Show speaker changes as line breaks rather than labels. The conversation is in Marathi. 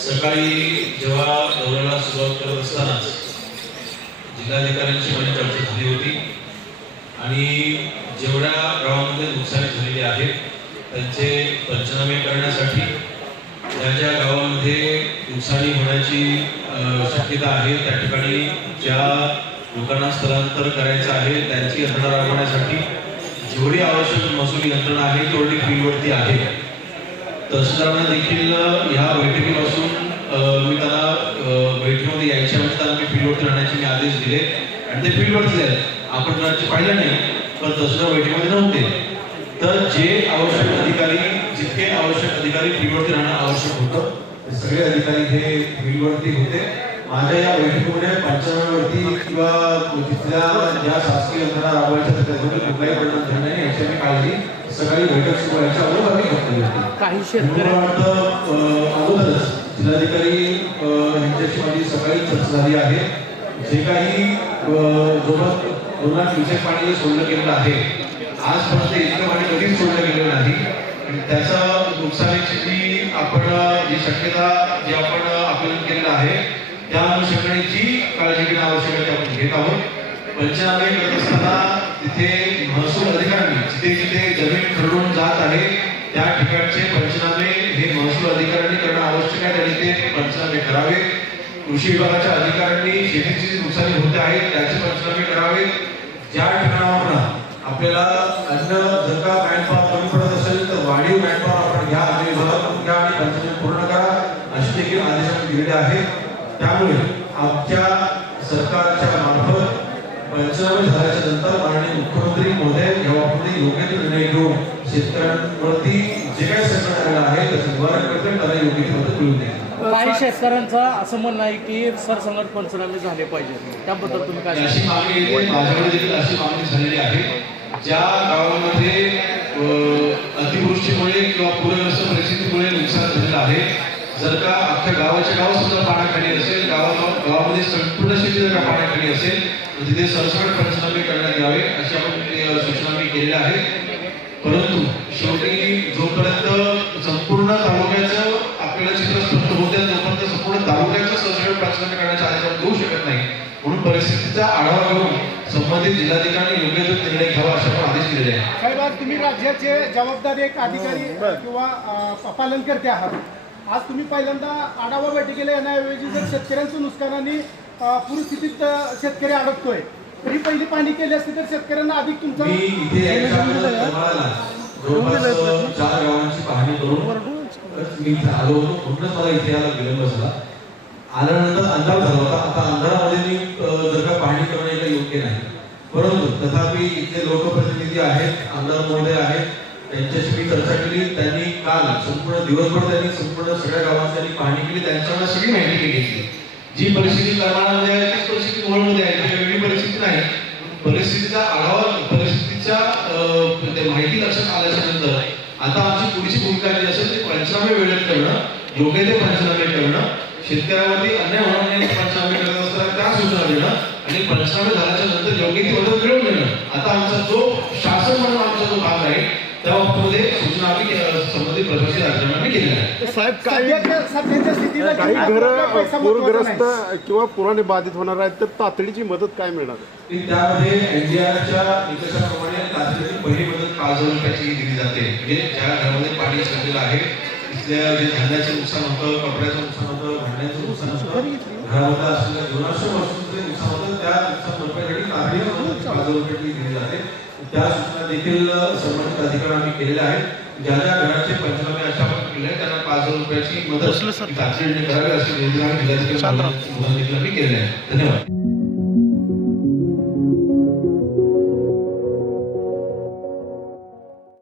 सकाळी जेव्हा दौऱ्याला सुरुवात करत असतानाच जिल्हाधिकाऱ्यांची माझी चर्चा झाली होती आणि जेवढ्या गावामध्ये नुकसानी झालेली आहे त्यांचे पंचनामे करण्यासाठी ज्या ज्या गावामध्ये नुकसानी होण्याची शक्यता आहे त्या ठिकाणी ज्या लोकांना स्थलांतर करायचं आहे त्यांची यंत्रणा राबवण्यासाठी जेवढी आवश्यक महसूल यंत्रणा आहे तेवढी फील्डवरती आहे. तहसीलदारांना देखील ह्या बैठकीपासून मी त्यांना बैठकीमध्ये यायच्या वेळेस त्यांना मी फील्डवरती राहण्याचे मी आदेश दिले. आणि ते फील्डवरती आहेत. आपण त्यांचे पाहिलं नाही पण तहसीलदार बैठकीमध्ये नव्हते. तर जे आवश्यक अधिकारी जितके आवश्यक अधिकारी फील्डवरती राहणं आवश्यक होतं ते सगळे अधिकारी हे फील्डवरती होते. माझ्या या बैठकीमध्ये पंचनाम्यावरती किंवा तिथल्या ज्या शासकीय यंत्रणा राबवायच्या होत्या, कुठलाही परिणाम झाला नाही याची मी काळजी सकाळी बैठक सुरू अगोदर आम्ही घेतली होती.
काही शेतकरी
अगोदरच जिल्हाधिकारी यांच्याशी माझी सकाळी चर्चा झाली आहे. जे काही क्युसेक पाणी सोडलं गेलेलं आहे आजपर्यंत इतकं पाणी कधीच सोडलं गेलेलं नाही. त्याचा नुकसानीची जी आपण जी शक्यता जी आपण आकलन केलेलं आहे त्या अनुषंगाने जी काळजी घेणं आवश्यक आहे आपण घेत आहोत. पंचनामे करत असताना तिथे महसूल अधिकाऱ्यांनी जिथे जिथे त्या ठिकाणचे पंचनामे हे महसूल अधिकाऱ्यांनी करणं आवश्यक आहे. त्यांनी ते पंचनामे करावे कृषी विभागाच्या अधिकाऱ्यांनी शेतीची नुकसानी होते आहे त्याचे पंचनामे करावे ज्या ठिकाणावर आपल्याला अन्न जर का मॅनपॉवर कमी पडत असेल तर वाढीव मॅनपावर आपण घ्या आणि विभागातून घ्या आणि पंचनामे पूर्ण करा असे देखील आदेश दिलेले आहेत. त्यामुळे आमच्या सरकारच्या मार्फत पंचनामे झाल्याच्यानंतर माननीय मुख्यमंत्री महोदय याबाबतीत योग्य निर्णय घेऊन शेतकऱ्यांवरती जे काही संकट आलेलं आहे त्याचं निवारण करतील त्याला योग्य ती मदत मिळून देईल
काही शेतकऱ्यांचं असं म्हणणं आहे की सरसंगट पंचनामे झाले पाहिजे त्याबद्दल तुम्ही काय
अशी मागणी येते माझ्याकडे देखील अशी मागणी झालेली आहे. ज्या गावामध्ये अतिवृष्टीमुळे किंवा पूरग्रस्त परिस्थितीमुळे नुकसान झालेलं आहे जर का अख्ख्या गावाच्या गाव सुद्धा पाण्याखाली असेल गावा गावामध्ये संपूर्ण शेती जर का पाण्याखाली असेल तर तिथे सरसकट पंचनामे करण्यात यावे अशी आपण सूचना मी केलेल्या आहे परंतु शेवटी जोपर्यंत संपूर्ण तालुक्याचं आपल्याला चित्र स्पष्ट होते जोपर्यंत तोपर्यंत संपूर्ण तालुक्याचं सरसकट पंचनामे करण्याचा आदेश आपण देऊ शकत नाही म्हणून परिस्थितीचा आढावा घेऊन संबंधित जिल्हाधिकारी योग्य तो निर्णय घ्यावा असे आपण आदेश दिलेले आहे
साहेब तुम्ही राज्याचे जबाबदारी एक अधिकारी किंवा पालन करते आहात. आज तुम्ही पहिल्यांदा आढावा बैठकीला येण्याऐवजी जर शेतकऱ्यांचं नुकसानाने पूरस्थितीत शेतकरी अडकतोय. तरी पहिली पाणी केली असती तर शेतकऱ्यांना अधिक तुमचा
चार गावांची पाहणी करून मी आलो होतो. कुठूनच मला इथे यायला विलंब झाला. आल्यानंतर अंधार झाला होता. आता अंधारामध्ये मी जर का पाहणी करणं हे योग्य नाही. परंतु तथापि इथले लोकप्रतिनिधी आहेत आमदार महोदय आहेत त्यांच्याशी मी चर्चा केली. त्यांनी काल संपूर्ण दिवसभर त्यांनी संपूर्ण सगळ्या गावांची पाहणी केली. त्यांच्याकडे सगळी माहिती घेतली. जी परिस्थिती करमाळामध्ये आहे तीच परिस्थिती मोहोळमध्ये आहे. म्हणजे वेगळी परिस्थिती नाही. परिस्थितीचा आढावा परिस्थितीच्या म्हणजे माहिती लक्षात आल्याच्यानंतर आता आमची पुढची भूमिका जी असेल ती पंचनामे वेळेत करणं योग्य ते पंचनामे करणं शेतकऱ्यावरती अन्याय होणार नाही पंचनामे करत असताना त्या सूचना देणं आणि पंचनामे झाल्याच्यानंतर योग्य ती मदत मिळवून देणं. आता आमचा जो शासन म्हणून आमचा जो भाग आहे त्या बाबतीमध्ये सूचना आम्ही संबंधित
साहेब काही
सध्याच्या सध्याच्या स्थितीला
काही
आपल्याला
घर
पैसा महत्त्वाचा
पूरग्रस्त. किंवा पुराने बाधित होणार आहेत तर तातडीची मदत काय मिळणार
त्यामध्ये एनडीआरच्या निकषाप्रमाणे तातडीची पहिली मदत पाच हजार रुपयाची दिली जाते. म्हणजे ज्या घरामध्ये पाणी शिरलेलं आहे तिथल्या जे धान्याचं नुकसान होतं कपड्याचं नुकसान होतं भांड्याचं नुकसान होतं घरामध्ये असलेल्या दोनशे वस्तूंचं नुकसान होतं त्या नुकसान भरपाईसाठी तातडीची मदत पाच हजार रुपयाची दिली जाते. त्या सूचना देखील संबंधित अधिकाऱ्यांनी केलेल्या आहेत. ज्या ज्या घराचे पंचनामे अशा आपण केले आहेत, त्यांना पाच हजार रुपयाची मदत तातडीने करावी अशी निर्देश जिल्हाधिकारी केलेले आहे धन्यवाद.